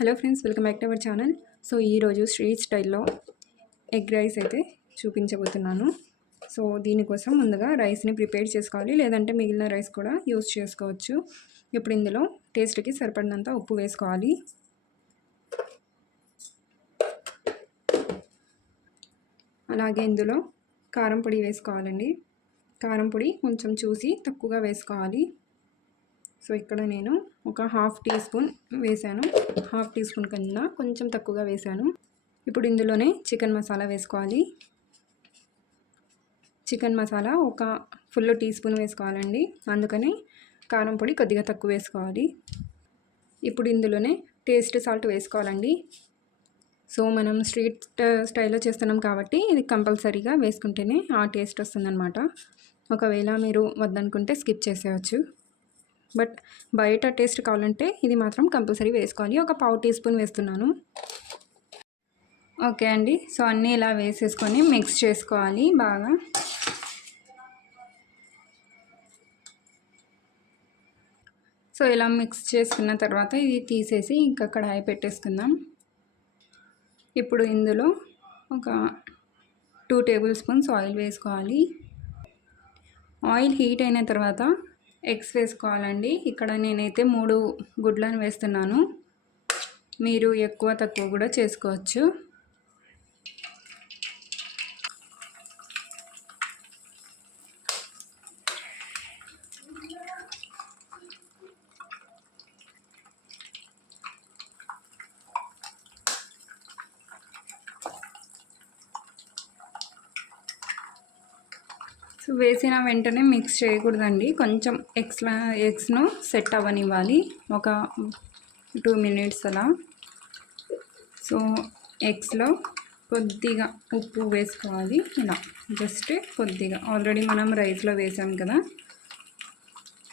Hello friends, welcome back to our channel. So ఈరోజు street స్టైల్లో egg rice అయితే చూపించబోతున్నాను. సో దీనికోసం ముందుగా రైస్ని ప్రిపేర్ చేసుకోవాలి, లేదంటే మిగిలిన రైస్ కూడా యూస్ చేసుకోవచ్చు. ఇప్పుడు ఇందులో టేస్ట్కి సరిపడినంత ఉప్పు వేసుకోవాలి. అలాగే ఇందులో కారం పొడి వేసుకోవాలండి. కారం పొడి కొంచెం చూసి తక్కువగా వేసుకోవాలి. సో ఇక్కడ నేను ఒక హాఫ్ టీ స్పూన్ వేసాను, హాఫ్ టీ స్పూన్ కన్నా కొంచెం తక్కువగా వేసాను. ఇప్పుడు ఇందులోనే చికెన్ మసాలా వేసుకోవాలి. చికెన్ మసాలా ఒక ఫుల్ టీ స్పూన్ వేసుకోవాలండి, అందుకని కారం పొడి కొద్దిగా తక్కువ వేసుకోవాలి. ఇప్పుడు ఇందులోనే టేస్ట్ సాల్ట్ వేసుకోవాలండి. సో మనం స్ట్రీట్ స్టైల్లో చేస్తున్నాం కాబట్టి ఇది కంపల్సరీగా వేసుకుంటేనే ఆ టేస్ట్ వస్తుందన్నమాట. ఒకవేళ మీరు వద్దనుకుంటే స్కిప్ చేసేయచ్చు, బట్ బయట టేస్ట్ కావాలంటే ఇది మాత్రం కంపల్సరీ వేసుకోవాలి. ఒక పావు టీ స్పూన్ వేస్తున్నాను. ఓకే అండి, సో అన్నీ ఇలా వేసేసుకొని మిక్స్ చేసుకోవాలి బాగా. సో ఇలా మిక్స్ చేసుకున్న తర్వాత ఇది తీసేసి ఇంకా కడాయి పెట్టేసుకుందాం. ఇప్పుడు ఇందులో ఒక 2 టేబుల్ స్పూన్స్ ఆయిల్ వేసుకోవాలి. ఆయిల్ హీట్ అయిన తర్వాత ఎగ్స్ వేసుకోవాలండి. ఇక్కడ నేనైతే 3 గుడ్లను వేస్తున్నాను, మీరు ఎక్కువ తక్కువ కూడా చేసుకోవచ్చు. వేసిన వెంటనే మిక్స్ చేయకూడదండి, కొంచెం ఎగ్స్ను సెట్ అవ్వనివ్వాలి ఒక 2 మినిట్స్ అలా. సో ఎగ్స్లో కొద్దిగా ఉప్పు వేసుకోవాలి, ఇలా జస్ట్ కొద్దిగా. ఆల్రెడీ మనం రైస్లో వేసాం కదా,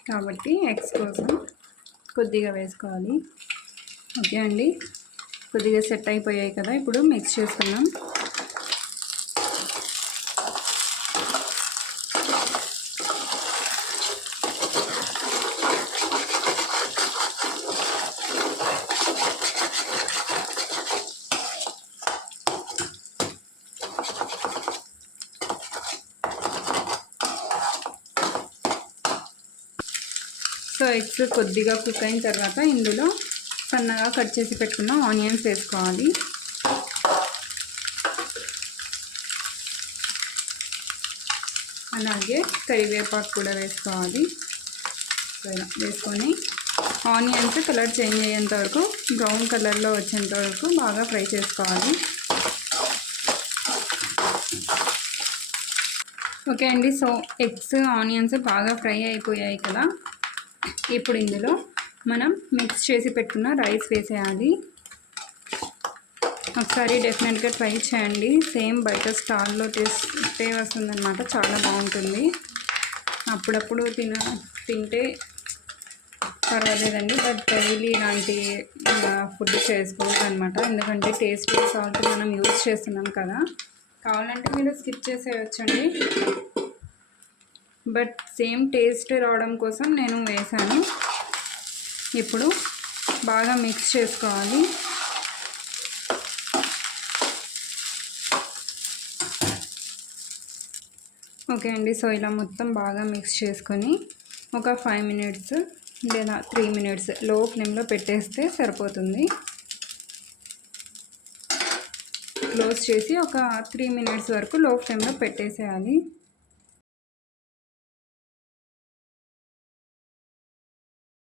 కాబట్టి ఎగ్స్ కోసం కొద్దిగా వేసుకోవాలి. ఓకే అండి, కొద్దిగా సెట్ అయిపోయాయి కదా, ఇప్పుడు మిక్స్ చేసుకున్నాం. సో ఎగ్స్ కొద్దిగా కుక్ అయిన తర్వాత ఇందులో సన్నగా కట్ చేసి పెట్టుకున్న ఆనియన్స్ వేసుకోవాలి. అలాగే కరివేపాకు కూడా వేసుకోవాలి. సో ఇలా వేసుకొని ఆనియన్స్ కలర్ చేంజ్ అయ్యేంత వరకు, బ్రౌన్ కలర్లో వచ్చేంత వరకు బాగా ఫ్రై చేసుకోవాలి. ఓకే అండి, సో ఎగ్స్ ఆనియన్స్ బాగా ఫ్రై అయిపోయాయి కదా. ఇప్పుడు ఇందులో మనం మిక్స్ చేసి పెట్టుకున్న రైస్ వేసేయాలి. ఒకసారి డెఫినెట్గా ట్రై చేయండి, సేమ్ బయట స్టాల్లో టేస్టే వస్తుందన్నమాట, చాలా బాగుంటుంది. అప్పుడప్పుడు తింటే పర్వాలేదండి, బట్ డైలీ ఇలాంటి ఫుడ్ చేసుకోవచ్చు అనమాట, ఎందుకంటే టేస్ట్ సాల్ట్ మనం యూజ్ చేస్తున్నాం కదా. కావాలంటే మీరు స్కిప్ చేసేయచ్చండి, బట్ సేమ్ టేస్ట్ రావడం కోసం నేను వేసాను. ఇప్పుడు బాగా మిక్స్ చేసుకోవాలి. ఓకే అండి, సో ఇలా మొత్తం బాగా మిక్స్ చేసుకొని ఒక 5 మినిట్స్ లేదా 3 మినిట్స్ లో ఫ్లేమ్లో పెట్టేస్తే సరిపోతుంది. క్లోజ్ చేసి ఒక 3 మినిట్స్ వరకు లో ఫ్లేమ్లో పెట్టేసేయాలి.